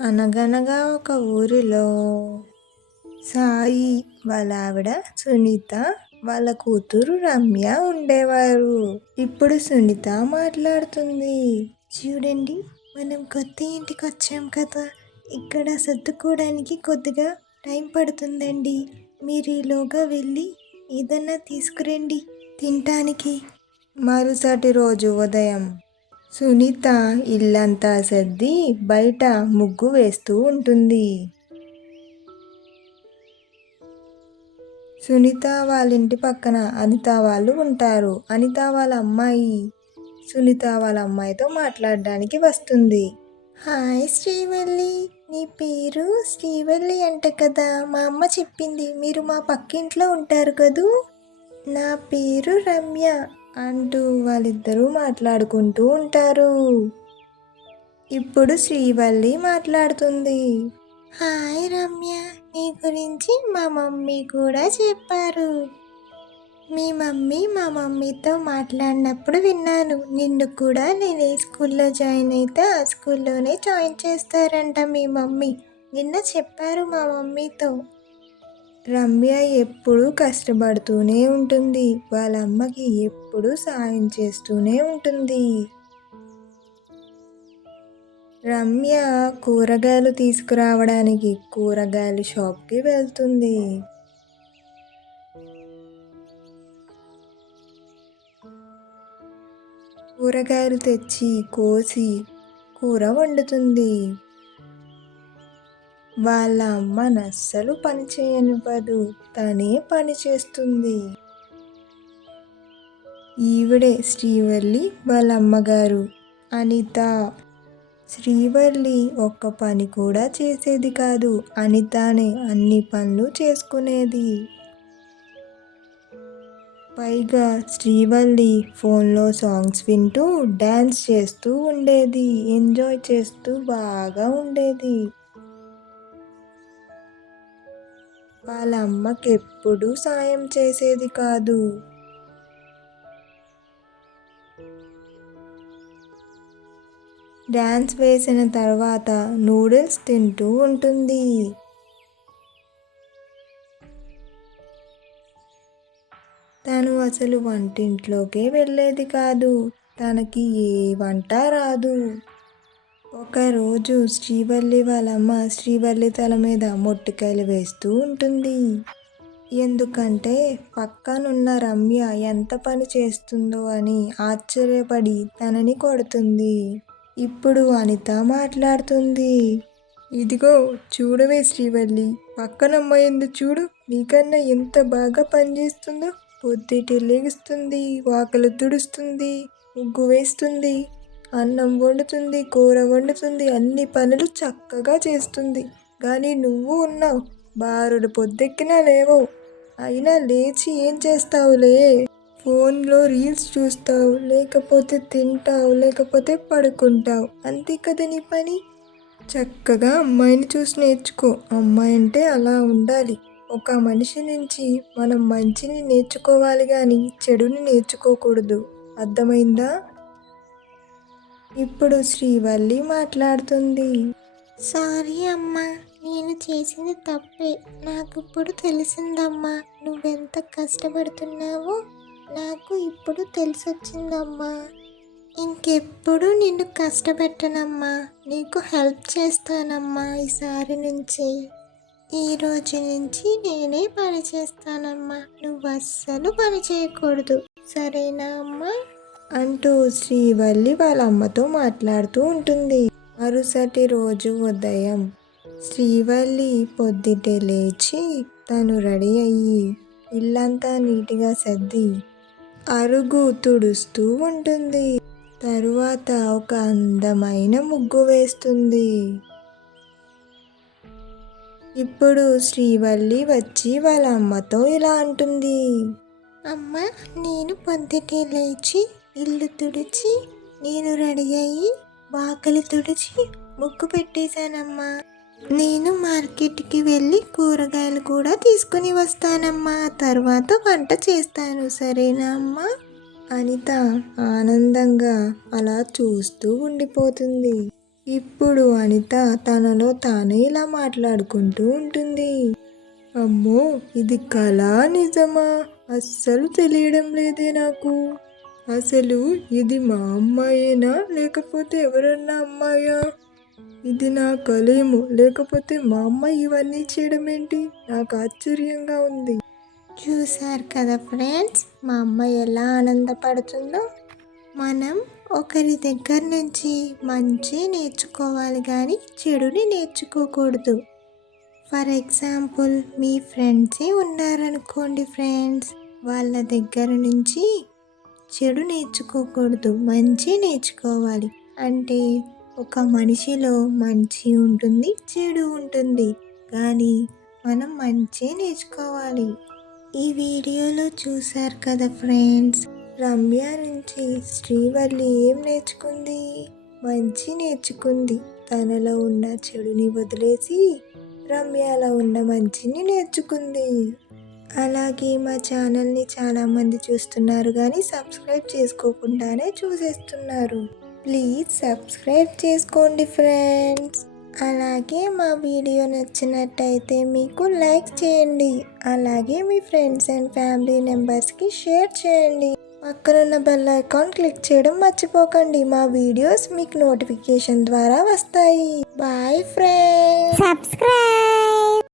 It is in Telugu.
అనగనగా ఒక ఊరిలో సాయి వాళ్ళ ఆవిడ సునీత వాళ్ళ కూతురు రమ్య ఉండేవారు. ఇప్పుడు సునీత మాట్లాడుతుంది. చూడండి మనం కొత్త ఇంటికి వచ్చాం కదా. ఇక్కడ సర్దుకోవడానికి కొద్దిగా టైం పడుతుందండి. మీరు ఈలోగా వెళ్ళి ఏదన్నా తీసుకురండి తినటానికి. మరుసటి రోజు ఉదయం సునీత ఇల్లంతా సర్ది బయట ముగ్గు వేస్తూ ఉంటుంది. సునీత వాళ్ళ ఇంటి పక్కన అనిత వాళ్ళు ఉంటారు. అనిత వాళ్ళ అమ్మాయి సునీత వాళ్ళ అమ్మాయితో మాట్లాడడానికి వస్తుంది. హాయ్ శ్రీవల్లి నీ పేరు? శ్రీవల్లి అంట కదా మా అమ్మ చెప్పింది మీరు మా పక్కింట్లో ఉంటారు కదూ? నా పేరు రమ్య. అంటూ వాళ్ళిద్దరూ మాట్లాడుకుంటూ ఉంటారు. ఇప్పుడు శ్రీవల్లి మాట్లాడుతుంది. హాయ్ రమ్య నీ గురించి మా మమ్మీ కూడా చెప్పారు. మీ మమ్మీ మా మమ్మీతో మాట్లాడినప్పుడు విన్నాను. నిన్ను కూడా నేను ఏ స్కూల్లో జాయిన్ అయితే ఆ స్కూల్లోనే జాయిన్ చేస్తారంట మీ మమ్మీ. నిన్న చెప్పారు మా మమ్మీతో. రమ్య ఎప్పుడూ కష్టపడుతూనే ఉంటుంది. వాళ్ళ అమ్మకి ఎప్పుడూ సాయం చేస్తూనే ఉంటుంది. రమ్య కూరగాయలు తీసుకురావడానికి కూరగాయల షాప్కి వెళ్తుంది. కూరగాయలు తెచ్చి కోసి కూర వండుతుంది. వాళ్ళ అమ్మ నస్సలు పని చేయనివ్వదు. తనే పని చేస్తుంది. ఈవిడే శ్రీవల్లి వాళ్ళ అమ్మగారు. అనిత. శ్రీవల్లి ఒక్క పని కూడా చేసేది కాదు. అనితానే అన్ని పనులు చేసుకునేది. పైగా శ్రీవల్లి ఫోన్లో సాంగ్స్ వింటూ డ్యాన్స్ చేస్తూ ఉండేది. ఎంజాయ్ చేస్తూ బాగా ఉండేది. వాళ్ళ అమ్మకెప్పుడూ సాయం చేసేది కాదు. డ్యాన్స్ వేసిన తర్వాత నూడిల్స్ తింటూ ఉంటుంది. తను అసలు వంటింట్లోకే వెళ్ళేది కాదు. తనకి ఏ వంట రాదు. ఒకరోజు శ్రీవల్లి వాళ్ళమ్మ శ్రీవల్లి తల మీద మొట్టికాయలు వేస్తూ ఉంటుంది. ఎందుకంటే పక్కనున్న రమ్య ఎంత పని చేస్తుందో అని ఆశ్చర్యపడి తనని కొడుతుంది. ఇప్పుడు అనిత మాట్లాడుతుంది. ఇదిగో చూడవే శ్రీవల్లి పక్కనమ్మాయింది చూడు నీకన్నా ఎంత బాగా పనిచేస్తుందో. పొద్దుటి లేగుస్తుంది వాకలు తుడుస్తుంది ముగ్గు వేస్తుంది. అన్నం వండుతుంది కూర వండుతుంది అన్ని పనులు చక్కగా చేస్తుంది. కానీ నువ్వు ఉన్నావు బారుడు పొద్దెక్కినా లేవు. అయినా లేచి ఏం చేస్తావులే? ఫోన్లో రీల్స్ చూస్తావు లేకపోతే తింటావు లేకపోతే పడుకుంటావు. అంతే కదా నీ పని? చక్కగా అమ్మాయిని చూసి నేర్చుకో. అమ్మాయి అంటే అలా ఉండాలి. ఒక మనిషి నుంచి మనం మంచిని నేర్చుకోవాలి కానీ చెడుని నేర్చుకోకూడదు. అర్థమైందా? ఇప్పుడు శ్రీవల్లి మాట్లాడుతుంది. సారీ అమ్మా నేను చేసింది తప్పే. నాకు ఇప్పుడు తెలిసిందమ్మా నువ్వెంత కష్టపడుతున్నావో నాకు ఇప్పుడు తెలిసొచ్చిందమ్మా. ఇంకెప్పుడు నిన్ను కష్టపెట్టనమ్మా నీకు హెల్ప్ చేస్తానమ్మా ఈసారి నుంచి. ఈ రోజు నుంచి నేనే పని చేస్తానమ్మా నువ్వు అస్సలు పని చేయకూడదు. సరేనా అమ్మా? అంటూ శ్రీవల్లి వాళ్ళ అమ్మతో మాట్లాడుతూ ఉంటుంది. మరుసటి రోజు ఉదయం శ్రీవల్లి పొద్దుటే లేచి తను రెడీ అయ్యి ఇల్లంతా నీట్గా సర్ది అరుగు తుడుస్తూ ఉంటుంది. తరువాత ఒక అందమైన ముగ్గు వేస్తుంది. ఇప్పుడు శ్రీవల్లి వచ్చి వాళ్ళ అమ్మతో ఇలా అంటుంది. అమ్మ నేను పొద్దుటే లేచి ఇల్లు తుడిచి నేను రెడీ అయ్యి వాకలి తుడిచి ముగ్గు పెట్టేశానమ్మా. నేను మార్కెట్కి వెళ్ళి కూరగాయలు కూడా తీసుకుని వస్తానమ్మా. తర్వాత వంట చేస్తాను సరేనా అమ్మా? అనిత ఆనందంగా అలా చూస్తూ ఉండిపోతుంది. ఇప్పుడు అనిత తనలో తానే ఇలా మాట్లాడుకుంటూ ఉంటుంది. అమ్మో ఇది కళా నిజమా? అస్సలు తెలియడం లేదే నాకు. అసలు ఇది మా అమ్మాయేనా? లేకపోతే ఎవరన్నా అమ్మాయా? ఇది నా కలేము. లేకపోతే మా అమ్మ ఇవన్నీ చేయడం ఏంటి నాకు ఆశ్చర్యంగా ఉంది. చూశారు కదా ఫ్రెండ్స్ మా అమ్మ ఎలా ఆనందపడుతుందో? మనం ఒకరి దగ్గర నుంచి మంచి నేర్చుకోవాలి కానీ చెడుని నేర్చుకోకూడదు. ఫర్ ఎగ్జాంపుల్ మీ ఫ్రెండ్సే ఉన్నారనుకోండి ఫ్రెండ్స్ వాళ్ళ దగ్గర నుంచి చెడు నేర్చుకోకూడదు మంచి నేర్చుకోవాలి. అంటే ఒక మనిషిలో మంచి ఉంటుంది చెడు ఉంటుంది. కానీ మనం మంచి నేర్చుకోవాలి. ఈ వీడియోలో చూశారు కదా ఫ్రెండ్స్ రమ్య నుంచి శ్రీవల్లి ఏం నేర్చుకుంది? మంచి నేర్చుకుంది. తనలో ఉన్న చెడుని వదిలేసి రమ్యలో ఉన్న మంచిని నేర్చుకుంది. అలాగే మా ఛానల్ని చాలామంది చూస్తున్నారు కానీ సబ్స్క్రైబ్ చేసుకోకుండానే చూసేస్తున్నారు. ప్లీజ్ సబ్స్క్రైబ్ చేసుకోండి ఫ్రెండ్స్. అలాగే మా వీడియో నచ్చినట్టయితే మీకు లైక్ చేయండి. అలాగే మీ ఫ్రెండ్స్ అండ్ ఫ్యామిలీ మెంబర్స్కి షేర్ చేయండి. పక్కనున్న బెల్ ఐకాన్ క్లిక్ చేయడం మర్చిపోకండి. మా వీడియోస్ మీకు నోటిఫికేషన్ ద్వారా వస్తాయి. Bye friends. సబ్స్క్రైబ్.